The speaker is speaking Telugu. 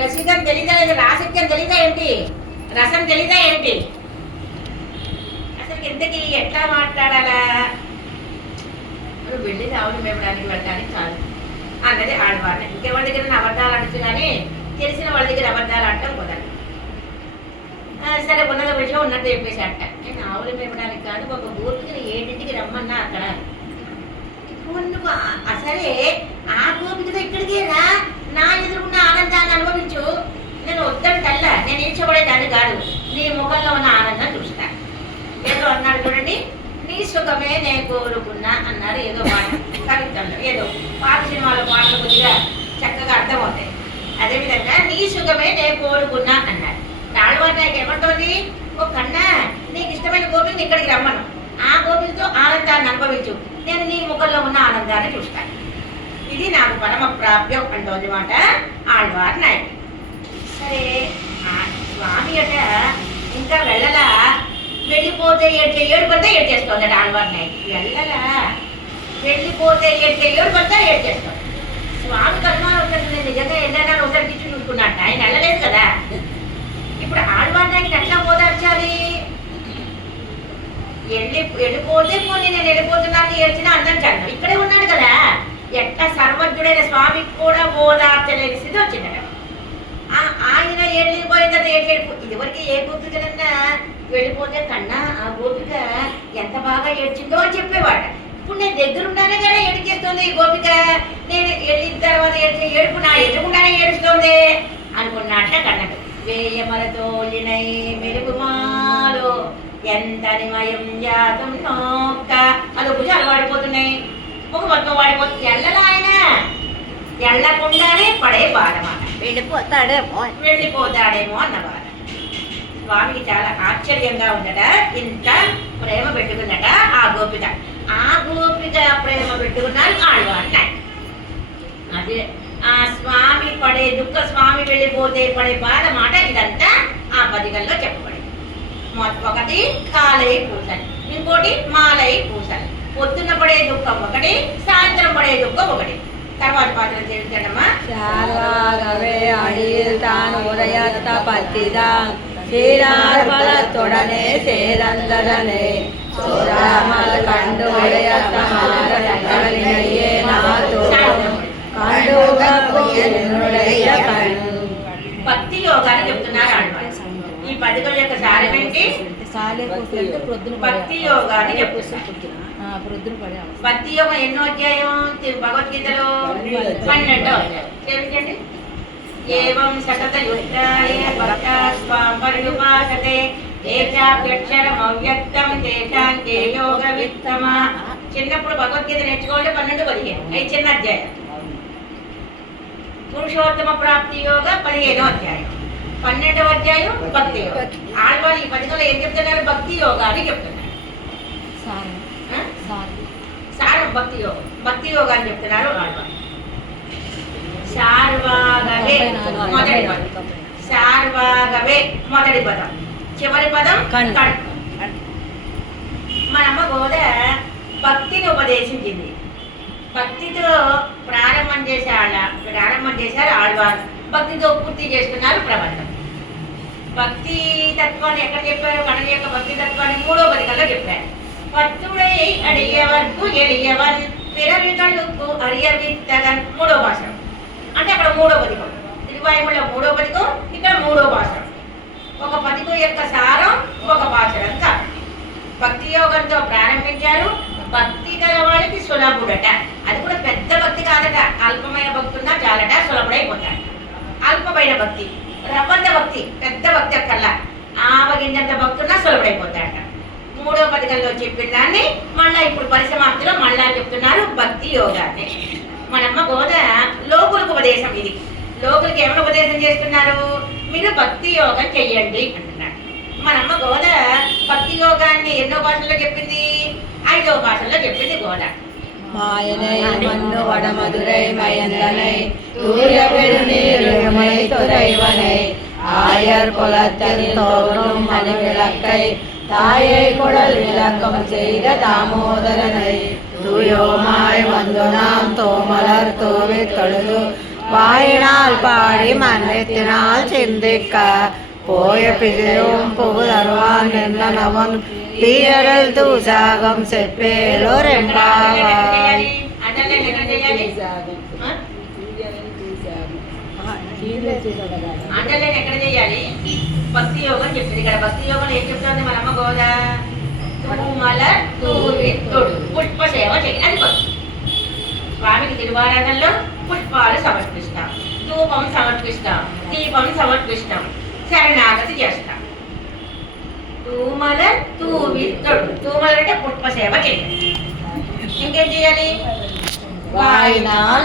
రసికం తెలీదా లేదు, రాసిక్యం తెలీదా ఏంటి, రసం తెలీదా ఏంటి, అసలు ఇంతకీ ఎట్లా మాట్లాడాలా? వెళ్ళి రావులు మేపడానికి వెళ్ళడానికి కాదు అన్నది ఆడవాళ్ళని. ఇంకెవరి దగ్గర అబద్ధాలు అడచ్చు కానీ తెలిసిన వాళ్ళ దగ్గర అబద్ధాలు ఆడటం కుదరదు. సరే ఉన్నత విషయం ఉన్నట్టు చెప్పేసి అట్ట, నేను ఆవులు మేపడానికి కాదు, ఒక గోపికని 7ంటికి రమ్మన్నా అక్కడ. నువ్వు సరే ఆ గోపికతో ఇక్కడికి రా, నా ఎదురుకున్న ఆనందాన్ని అనుభవించు, నేను వద్దంటల్లా, నేను ఈడ్చబడేదాన్ని కాదు, నీ ముఖంలో ఉన్న ఆనందం చూస్తా. ఏదో అన్నాడు చూడండి, నీ సుఖమే నేను కోరుకున్నా అన్నారు. ఏదో మాట కవిత్వంలో, ఏదో పాత సినిమాలో పాటలు కొద్దిగా చక్కగా అర్థమవుతాయి. అదేవిధంగా నీ సుఖమే నేను కోరుకున్నా అన్నారు. ఆళ్వార్ నాయకు ఏమంటుంది, ఓ కన్నా నీకు ఇష్టమైన గోపికని ఇక్కడికి రమ్మను, ఆ గోపికతో ఆనందాన్ని అనుభవించు, నేను నీ ముఖంలో ఉన్న ఆనందాన్ని చూస్తాను, ఇది నాకు పరమ ప్రాప్యం అంటోంది మాట ఆళ్వార్ నాయకు. సరే స్వామి అట ఇంకా వెళ్ళలా, వెళ్ళిపోతే ఏడుపంతా ఏడ్చేస్తోందట ఆళ్వార్ నాయకు. వెళ్ళలా వెళ్ళిపోతే ఏడుపంతా ఏడ్చేస్తోంది. స్వామికి అనుమానం ఉంటుంది, నేను నిజంగా ఎన్నైనా ఒకసారి కిచ్చి చూసుకున్నట్ట, ఆయన వెళ్ళలేదు కదా. ఇప్పుడు ఆళ్వార్ నాయకుని ఎట్లా ఓదార్చాలి? వెళ్ళిపోతే పోనీ నేను వెళ్ళిపోతున్నాను ఏడ్చినా అందరం చదువు, ఇక్కడే ఉన్నాడు కదా, ఎట్లా సర్వజ్ఞుడైన స్వామికి కూడా ఓదార్చలేని స్థితి వచ్చిందట. ఆయన వెళ్ళిపోయిన తర్వాత ఇదివరకు ఏ గోపికనన్నా వెళ్ళిపోతే కన్నా ఆ గోపిక ఎంత బాగా ఏడ్చిందో అని చెప్పేవాడు. ఇప్పుడు నేను దగ్గరుండానే కదా ఏడిచేస్తుంది ఈ గోపిక, నేను వెళ్ళిన తర్వాత ఏడుపు నా ఎదురుకుండానే ఏడుస్తోంది అనుకున్నట్ట కన్నట్టు. వేయమలతోలినై మెరుగుమాలో ఎంత నిమయం జాతం నోక్క, అది భుజాలు వాడిపోతున్నాయి, ఒక మొత్తం వాడిపోతుంది. ఎల్లలా ఆయన ఎళ్లకుండానే పడే బాధ మాట, వెళ్ళిపోతాడేమో అన్న బాధ. స్వామికి చాలా ఆశ్చర్యంగా ఉండట, ఇంత ప్రేమ పెట్టుకున్నట ఆ గోపిక. ఆ గోపిక ప్రేమ పెట్టుకున్నారు ఆళ్వార్ నాయకు. అదే ఆ స్వామి పడే దుఃఖ, స్వామి వెళ్ళిపోతే పడే బాధ మాట ఇదంతా ఆ పదికల్లో చెప్పబడింది. ఒకటి కాలై పూసలు, ఇంకోటి మాలై పూసలు. పొద్దున్న పడే దుఃఖం ఒకటి, సాయంత్రం పడే దుఃఖం ఒకటి. తర్వాత పాత్ర చేయించడమ్మా. തൊടനെ ചേരന്തരനെ കണ്ടു భక్తి యోగాన్ని చెప్తున్నారు ఆళ్వార్. ఈ పదికల యొక్క సారం ఏంటి? భక్తి యోగాన్ని చెప్తున్నారు. భక్తి యోగం ఎన్నో అధ్యాయం భగవద్గీతలో? 12వ అధ్యాయం. తెలుసండి. ఏవం సతత యుక్తాయ భక్తాస్వాం పర్యుపాసతే ఏచాప్యక్షరం అవ్యక్తం తేషాంతే యోగ విత్తమ. చిన్నప్పుడు భగవద్గీత నేర్చుకోవాలి 12-15, అవి చిన్న అధ్యాయం. పురుషోత్తమ ప్రాప్తి యోగ 15వ అధ్యాయం, 12వ అధ్యాయం భక్తి యోగం. ఆళ్వార్ ఈ పదికలో ఏం చెప్తున్నారు? భక్తి యోగాన్ని చెప్తున్నారు. సారం భక్తి యోగం, భక్తి యోగాన్ని చెప్తున్నారు ఆళ్వార్. శార్వాగవే మొదటి పదం, శార్వాగవే మొదటి పదం, చివరి పదం కణ్. మనమ్మ గోద భక్తిని ఉపదేశించింది. భక్తితో ప్రారంభం చేశారు ఆళ్వార్, భక్తితో పూర్తి చేస్తున్నారు ప్రబంధం. భక్తి తత్వాన్ని ఎక్కడ చెప్పారు? కణం యొక్క భక్తి తత్వాన్ని 3వ పదికల్లో చెప్పారు. పత్తుడై అడియవర్కు ఎడియవన్ పిరవితలుకు అరియవిత్తగన్ 3వ భాషం. అంటే అక్కడ 3వ పదికం, తిరువాయుమూల 3వ పదికం, ఇక్కడ 3వ భాషం. ఒక పదికం యొక్క సారం ఒక భాషడం కాదు. భక్తి యోగంతో ప్రారంభించారు. భక్తి గల వాడికి సులభుడట, అది కూడా పెద్ద భక్తి కాదట, అల్పమైన భక్తి ఉన్నా చాలట, సులభుడైపోతాడు. అల్పమైన భక్తి, రవ్వంత భక్తి, పెద్ద భక్తి అక్కర్లా, ఆవగింజంత భక్తి ఉన్నా సులభుడైపోతాడట. 3వ పదికల్లో చెప్పిన దాన్ని మళ్ళా ఇప్పుడు పరిసమాప్తిలో మళ్ళా చెప్తున్నారు భక్తి యోగాన్ని. మనమ్మ గోద లోకులకు ఉపదేశం ఇది. లోకులకి ఎవరు ఉపదేశం చేస్తున్నారు? మీరు భక్తి యోగం చెయ్యండి అంటున్నారు. మనమ్మ గోద భక్తి యోగాన్ని ఎన్నో భాషల్లో చెప్పింది? 5వ భాషల్లో చెప్పింది గోద. மாயனை மண்ணு வடமதுரை மயந்தனை தூய பெருநீருமை துறைவனை ஆயர் குலத்தில் தோன்றும் மணிவிளக்கை தாயை குடல் விளக்கம் செய்த தாமோதரனை தூயோமாய் வந்து நாம் தோமலர் தூவி தொழுது വായിനാൽ പാടി മന്നെത്തിനാൽ ചിന്തിക്ക പോയ പിഴയും പുകതറുവാൻ നിന്നവൻ തീയരൽ ദൂസാകം చెప్పేలోరెంబావాయ్ అండర్లైన్ ఎక్కడ చేయాలి? భక్తి యోగం చెప్తుంది. ఇక్కడ భక్తి యోగం ఏం చెప్తుంది మన అమ్మ గోదా? తూమల తూవి తొడు పుష్ప సేవ చేయి. అది భక్తి. స్వామికి తిరువారాధనలో పుష్పాలు సమర్పిస్తాం, ధూపం సమర్పిస్తాం, దీపం సమర్పిస్తాం, శరణాగతి చేస్తాం. తూమల తూవి తొడు. తూమల అంటే పుష్ప సేవ చేయాలి. ఇంకేం చేయాలి? వాయినాల్